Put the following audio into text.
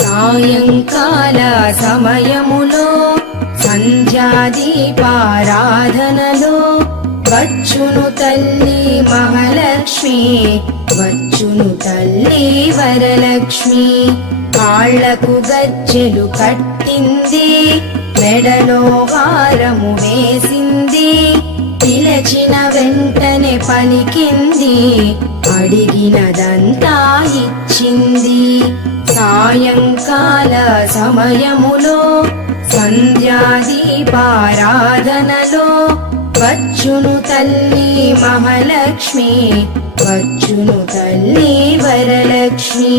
సాయంకాల సమయములో సంధ్యాదీపారాధనలో వచ్చును తల్లి మహాలక్ష్మి, వచ్చును తల్లి వరలక్ష్మి. కాళ్లకు గజ్జెలు కట్టింది, మెడలో హారము వేసింది, పిలచిన వెంటనే పలికింది, అడిగినదంతా ఇచ్చింది. సాయంకాల సమయములో సంధ్యాదీపారాధనలో వచ్చును తల్లి మహాలక్ష్మి, వచ్చును తల్లి వరలక్ష్మి.